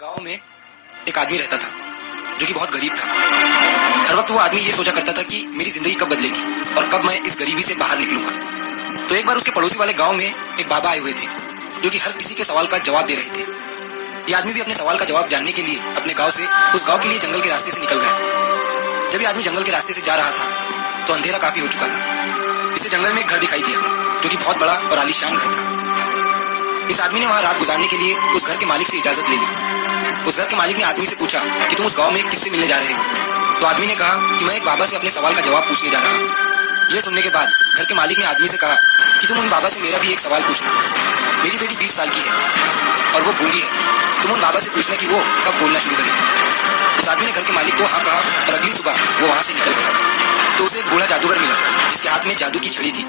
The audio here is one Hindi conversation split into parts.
गांव में एक आदमी रहता था जो कि बहुत गरीब था। हर वक्त वो आदमी ये सोचा करता था कि मेरी जिंदगी कब बदलेगी और कब मैं इस गरीबी से बाहर निकलूंगा। तो एक बार उसके पड़ोसी वाले गांव में एक बाबा आए हुए थे जो कि हर किसी के सवाल का जवाब दे रहे थे। ये आदमी भी अपने सवाल का जवाब जानने के लिए अपने गांव से उस गांव के लिए जंगल के रास्ते से निकल गया। जब ये आदमी जंगल के रास्ते से जा रहा था तो अंधेरा काफी हो चुका था। इसे जंगल में एक घर दिखाई दिया जो कि बहुत बड़ा और आलीशान घर था। इस आदमी ने वहां रात गुजारने के लिए उस घर के मालिक से इजाजत ले ली। उस घर के मालिक ने आदमी से पूछा कि तुम उस गांव में किससे मिलने जा रहे हो। तो आदमी ने कहा कि मैं एक बाबा से अपने सवाल का जवाब पूछने जा रहा हूँ। यह सुनने के बाद घर के मालिक ने आदमी से कहा कि तुम उन बाबा से मेरा भी एक सवाल पूछना। मेरी बेटी 20 साल की है और वो गूंगी है। तुम उन बाबा से पूछना कि वो कब बोलना शुरू करेंगे। उस आदमी ने घर के मालिक को हाँ कहा और अगली सुबह वो वहां से निकल गया। तो उसे एक बूढ़ा जादूगर मिला जिसके हाथ में जादू की छड़ी थी।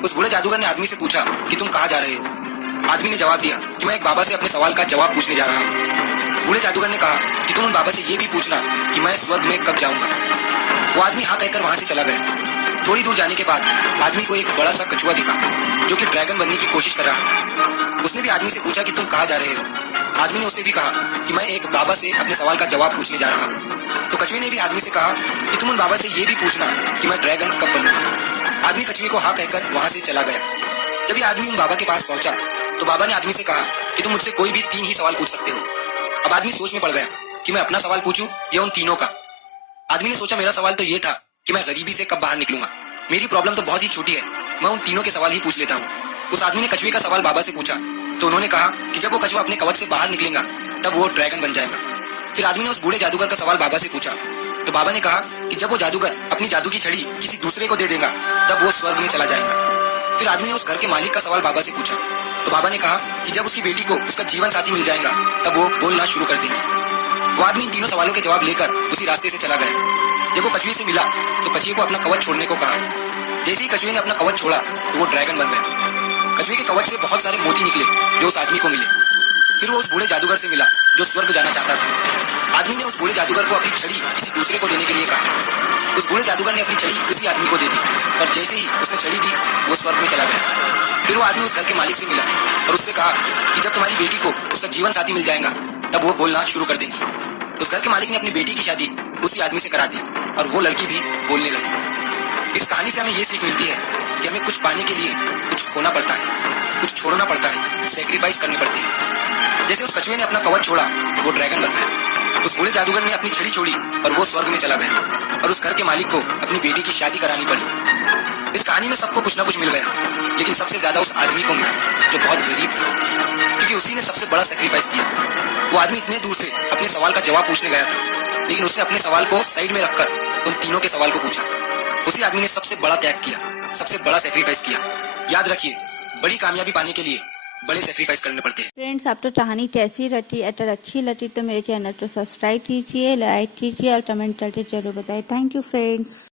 उस बूढ़े जादूगर ने आदमी से पूछा कि तुम कहाँ जा रहे हो। आदमी ने जवाब दिया कि मैं एक बाबा से अपने सवाल का जवाब पूछने जा रहा हूँ। बूढ़े जादूगर ने कहा कि तुम उन बाबा से ये भी पूछना कि मैं स्वर्ग में कब जाऊंगा। वो आदमी हाँ कहकर वहां से चला गया। थोड़ी दूर जाने के बाद आदमी को एक बड़ा सा कछुआ दिखा जो कि ड्रैगन बनने की कोशिश कर रहा था। उसने भी आदमी से पूछा कि तुम कहाँ जा रहे हो। आदमी ने उससे भी कहा कि मैं एक बाबा से अपने सवाल का जवाब पूछने जा रहा हूँ। तो कछुए ने भी आदमी से कहा कि तुम उन बाबा से ये भी पूछना कि मैं ड्रैगन कब बनूंगा। आदमी कछुए को हाँ कहकर वहां से चला गया। जब ये आदमी उन बाबा के पास पहुंचा तो बाबा ने आदमी से कहा कि तुम मुझसे कोई भी 3 ही सवाल पूछ सकते हो। अब आदमी सोच में पड़ गया कि मैं अपना सवाल पूछूं या उन तीनों का। आदमी ने सोचा मेरा सवाल तो ये था कि मैं गरीबी से कब बाहर निकलूंगा। मेरी प्रॉब्लम तो बहुत ही छोटी है, मैं उन तीनों के सवाल ही पूछ लेता हूँ। उस आदमी ने कछुए का सवाल बाबा से पूछा तो उन्होंने कहा कि जब वो कछुआ अपने कवच से बाहर निकलेगा तब वो ड्रैगन बन जाएगा। फिर आदमी ने उस बूढ़े जादूगर का सवाल बाबा से पूछा तो बाबा ने कहा कि जब वो जादूगर अपनी जादू की छड़ी किसी दूसरे को दे देगा तब वो स्वर्ग में चला जाएगा। फिर आदमी ने उस घर के मालिक का सवाल बाबा से पूछा तो बाबा ने कहा कि जब उसकी बेटी को उसका जीवन साथी मिल जाएगा तब वो बोलना शुरू कर देंगी। वो आदमी इन तीनों सवालों के जवाब लेकर उसी रास्ते से चला गया। जब वो कछुए से मिला तो कछुए को अपना कवच छोड़ने को कहा। जैसे ही कछुए ने अपना कवच छोड़ा तो वो ड्रैगन बन गया। कछुए के कवच से बहुत सारे मोती निकले जो उस आदमी को मिले। फिर वो उस बूढ़े जादूगर से मिला जो स्वर्ग जाना चाहता था। आदमी ने उस बूढ़े जादूगर को अपनी छड़ी किसी दूसरे को देने के लिए कहा। उस बूढ़े जादूगर ने अपनी छड़ी उसी आदमी को दे दी और जैसे ही उसने छड़ी दी वो स्वर्ग में चला गया। फिर वो आदमी उस घर के मालिक से मिला और उससे कहा कि जब तुम्हारी बेटी को उसका जीवन साथी मिल जाएगा तब वो बोलना शुरू कर देगी। उस घर के मालिक ने अपनी बेटी की शादी उसी आदमी से करा दी और वो लड़की भी बोलने लगी। इस कहानी से हमें ये सीख मिलती है कि हमें कुछ पाने के लिए कुछ खोना पड़ता है, कुछ छोड़ना पड़ता है, सेक्रीफाइस करने पड़ते हैं। जैसे उस कछुए ने अपना कवच छोड़ा तो वो ड्रैगन बन गया। उस बूढ़े जादूगर ने अपनी छड़ी छोड़ी और वो स्वर्ग में चला गया और उस घर के मालिक को अपनी बेटी की शादी करानी पड़ी। इस कहानी में सबको कुछ ना कुछ मिल गया, लेकिन सबसे ज्यादा उस आदमी को मिला जो बहुत गरीब था, क्योंकि उसी ने सबसे बड़ा सेक्रीफाइस किया। वो आदमी इतने दूर से अपने सवाल का जवाब पूछने गया था, लेकिन उसने अपने सवाल को साइड में रखकर उन तीनों के सवाल को पूछा। उसी आदमी ने सबसे बड़ा त्याग किया, सबसे बड़ा सेक्रीफाइस किया। याद रखिए, बड़ी कामयाबी पाने के लिए बड़े सेक्रीफाइस करने पड़ते हैं। फ्रेंड्स, आपको कहानी कैसी लगी? अगर अच्छी लगी तो मेरे चैनल को सब्सक्राइब कीजिए, लाइक कीजिए और कमेंट करके जरूर बताएं। Thank you friends.